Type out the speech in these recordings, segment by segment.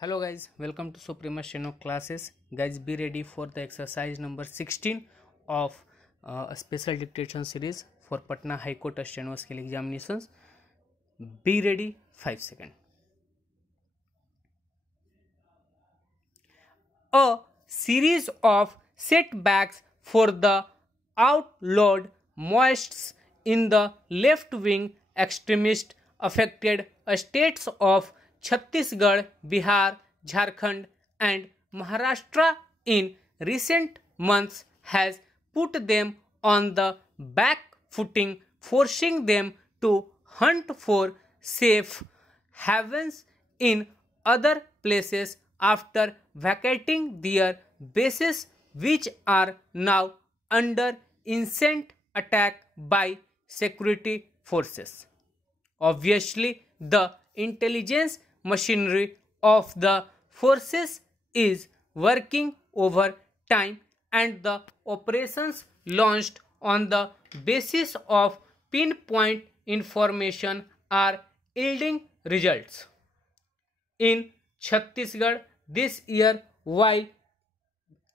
Hello guys, welcome to Suprema Steno classes. Guys, be ready for the exercise number 16 of a special dictation series for Patna High Court Steno Skill Examinations. Be ready, 5 seconds. A series of setbacks for the outlawed Maoists in the left-wing extremist affected states of Chhattisgarh, Bihar, Jharkhand and Maharashtra in recent months has put them on the back footing, forcing them to hunt for safe havens in other places after vacating their bases, which are now under incessant attack by security forces. Obviously, the intelligence machinery of the forces is working over time, and the operations launched on the basis of pinpoint information are yielding results. In Chhattisgarh this year, while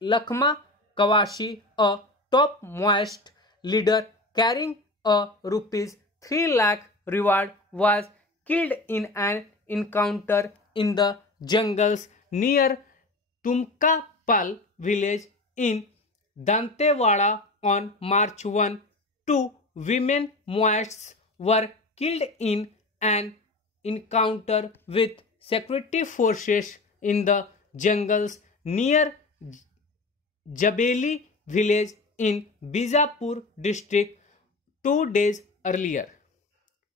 Lakhma Kawashi, a top Maoist leader carrying a rupees 3 lakh reward, was killed in an encounter in the jungles near Tumkapal village in Dantewada on March 1. Two women Maoists were killed in an encounter with security forces in the jungles near Jabeli village in Bijapur district 2 days earlier.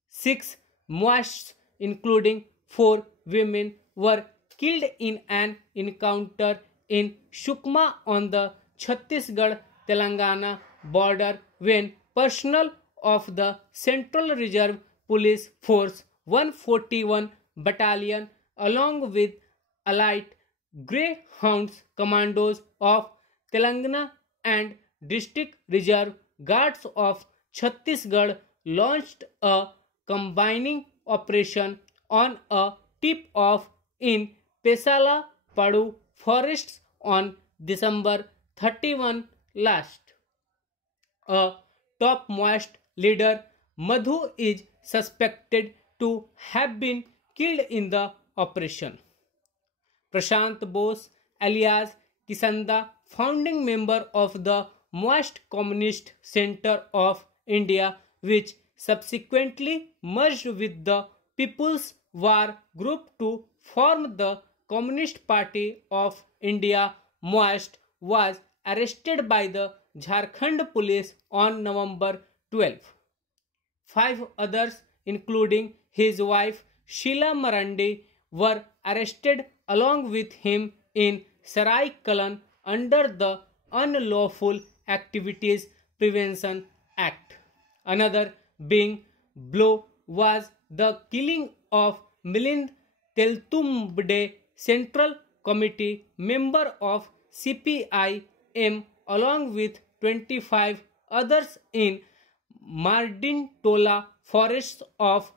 6 Maoists, including 4 women, were killed in an encounter in Sukma on the Chhattisgarh-Telangana border when personnel of the Central Reserve Police Force 141 Battalion along with allied Greyhounds Commandos of Telangana and District Reserve Guards of Chhattisgarh launched a combining operation on a tip-off in Pesala Padu forests on December 31 last. A top Maoist leader, Madhu, is suspected to have been killed in the operation. Prashant Bose alias Kisanda, founding member of the Maoist Communist Center of India, which subsequently merged with the People's War Group to form the Communist Party of India, Maoist, was arrested by the Jharkhand police on November 12. 5 others, including his wife Sheila Marandi, were arrested along with him in Sarai Kalan under the Unlawful Activities Prevention Act. Another big blow was the killing of Milind Teltumbde, Central Committee member of CPI-M, along with 25 others in Mardintola forests of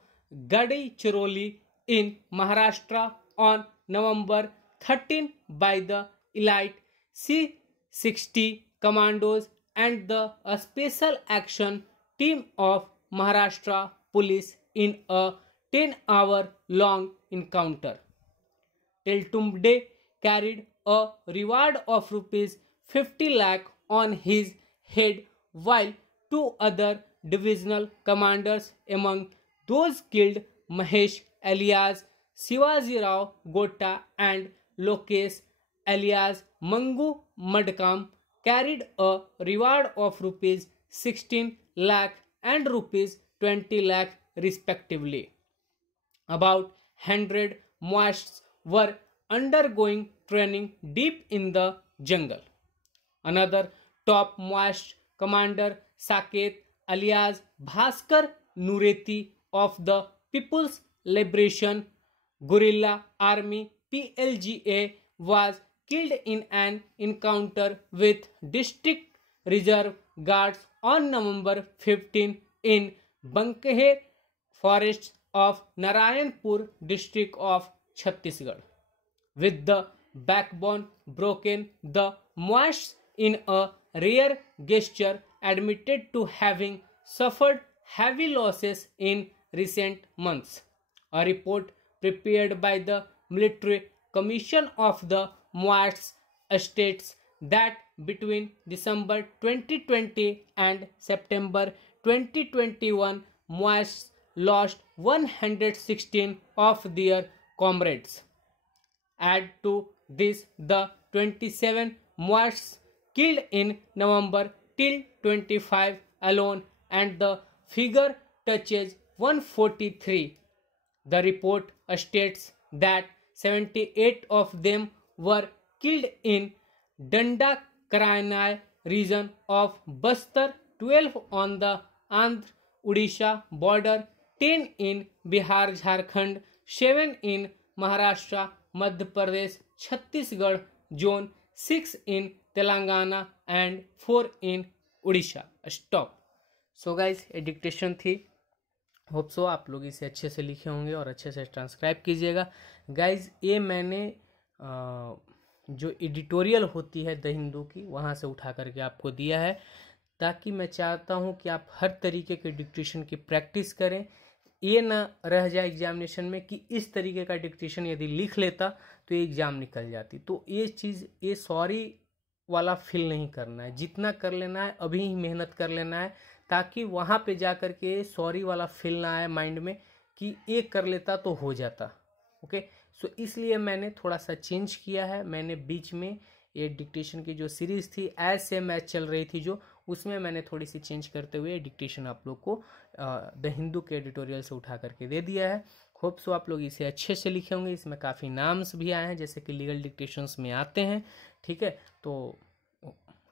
Gadchiroli in Maharashtra on November 13 by the elite C-60 commandos and the Special Action Team of Maharashtra Police in a 10-hour-long encounter. Teltumbde carried a reward of rupees 50 lakh on his head, while 2 other divisional commanders among those killed, Mahesh alias Shivajirao Gota and Lokesh alias Mangu Madkam, carried a reward of rupees 16 lakh and rupees 20 lakh respectively. About 100 Maoists were undergoing training deep in the jungle. Another top Maoist commander, Saket alias Bhaskar Nureti of the People's Liberation Guerrilla Army PLGA, was killed in an encounter with District Reserve Guards on November 15 in Bankeher forests of Narayanpur district of Chhattisgarh. with the backbone broken. The Moash, in a rare gesture, admitted to having suffered heavy losses in recent months. A report prepared by the Military Commission of the Moash states that between December 2020 and September 2021, Moash lost 116 of their comrades. Add to this the 27 Moash killed in November till 25 alone, and the figure touches 143. The report states that 78 of them were killed in Dandakarnai region of Bastar, 12 on the Andhra-Odisha border, 10 in Bihar Jharkhand, 7 in Maharashtra, Madhya Pradesh, Chhattisgarh zone, 6 in Telangana and 4 in Odisha. Stop. So guys, ये dictation थी. Hope so आप लोग इसे अच्छे से लिखे होंगे और अच्छे से ट्रांसक्राइब कीजिएगा. गाइज ये मैंने जो एडिटोरियल होती है द हिंदू की वहाँ से उठा करके आपको दिया है, ताकि मैं चाहता हूँ कि आप हर तरीके के डिक्टेशन की प्रैक्टिस करें. ये ना रह जाए एग्जामिनेशन में कि इस तरीके का डिक्टेशन यदि लिख लेता तो ये एग्ज़ाम निकल जाती. तो ये चीज़, ये सॉरी वाला फील नहीं करना है. जितना कर लेना है अभी ही मेहनत कर लेना है, ताकि वहाँ पे जा कर के सॉरी वाला फील ना आए माइंड में कि ये कर लेता तो हो जाता. ओके, सो इसलिए मैंने थोड़ा सा चेंज किया है. मैंने बीच में ये डिक्टेशन की जो सीरीज़ थी एज से मैच चल रही थी जो, उसमें मैंने थोड़ी सी चेंज करते हुए डिक्टेशन आप लोग को द हिंदू के एडिटोरियल से उठा करके दे दिया है. होप सो आप लोग इसे अच्छे से लिखे होंगे. इसमें काफ़ी नाम्स भी आए हैं जैसे कि लीगल डिक्टेशंस में आते हैं. ठीक है, तो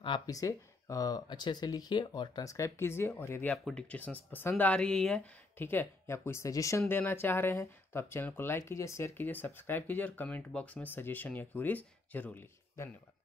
आप इसे अच्छे से लिखिए और ट्रांसक्राइब कीजिए. और यदि आपको डिक्टेशंस पसंद आ रही है, ठीक है, या कोई सजेशन देना चाह रहे हैं, तो आप चैनल को लाइक कीजिए, शेयर कीजिए, सब्सक्राइब कीजिए और कमेंट बॉक्स में सजेशन या क्यूरीज जरूर लिखिए. धन्यवाद.